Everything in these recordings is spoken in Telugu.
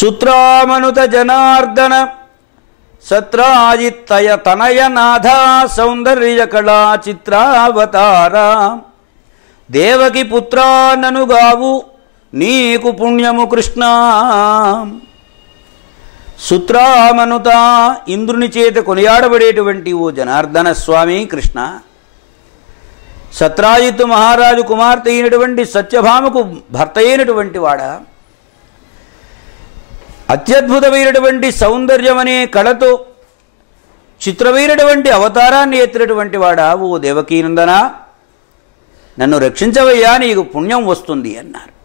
సుత్రామనుత జనార్దన సత్రాజిత్తయ తనయనాథ సౌందర్య కళా చిత్రావతార దేవకి పుత్రా ననుగావు నీకు పుణ్యము కృష్ణ. సుత్రామనుత ఇంద్రుని చేత కొనియాడబడేటువంటి ఓ జనార్దన స్వామి కృష్ణ. సత్రాజిత్తు మహారాజు కుమార్తె అయినటువంటి సత్యభామకు భర్త అయినటువంటి వాడా. అత్యద్భుతమైనటువంటి సౌందర్యం అనే కళతో చిత్రమైనటువంటి అవతారాన్ని ఎత్తినటువంటి వాడా? ఓ దేవకీనందనా? నన్ను రక్షించవయ్యా నీకు పుణ్యం వస్తుంది అన్నారు.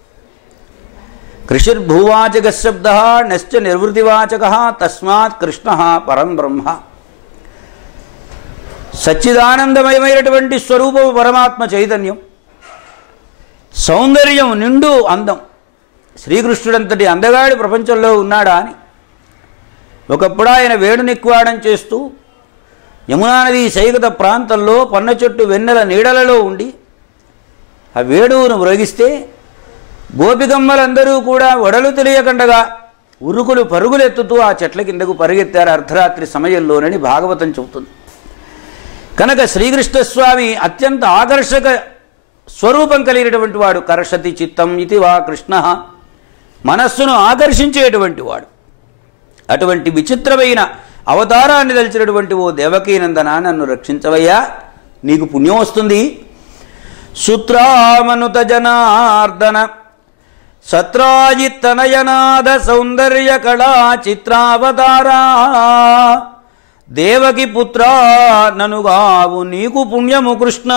కృషిర్భూవాచక శబ్ద నశ్చ నిర్వృతివాచక తస్మాత్ కృష్ణ పరం బ్రహ్మ. సచ్చిదానందమయమైనటువంటి స్వరూపము పరమాత్మ చైతన్యం. సౌందర్యం నిండు అందం. శ్రీకృష్ణుడంతటి అందగాడి ప్రపంచంలో ఉన్నాడా అని. ఒకప్పుడు ఆయన వేణునిక్వాడం చేస్తూ యమునా నది ప్రాంతంలో పన్న చెట్టు వెన్నెల నీడలలో ఉండి ఆ వేణువును మ్రగిస్తే గోపికమ్మలందరూ కూడా వడలు తెలియకుండగా ఉరుకులు పరుగులెత్తుతూ ఆ చెట్ల కిందకు పరిగెత్తారు అర్ధరాత్రి సమయంలోనని భాగవతం చెబుతుంది. కనుక శ్రీకృష్ణస్వామి అత్యంత ఆకర్షక స్వరూపం కలిగినటువంటి వాడు కర్షతి చిత్తం ఇది వా కృష్ణ. మనస్సును ఆకర్షించేటువంటి వాడు. అటువంటి విచిత్రమైన అవతారాన్ని దలిచినటువంటి ఓ దేవకీనందన నన్ను రక్షించవయ్యా నీకు పుణ్యం వస్తుంది. సుత్రామనుత జనార్దన సత్రాజిత్తనయనాథ సౌందర్య కళా చిత్రావతారా దేవకి పుత్ర ననుగావు నీకు పుణ్యము కృష్ణ.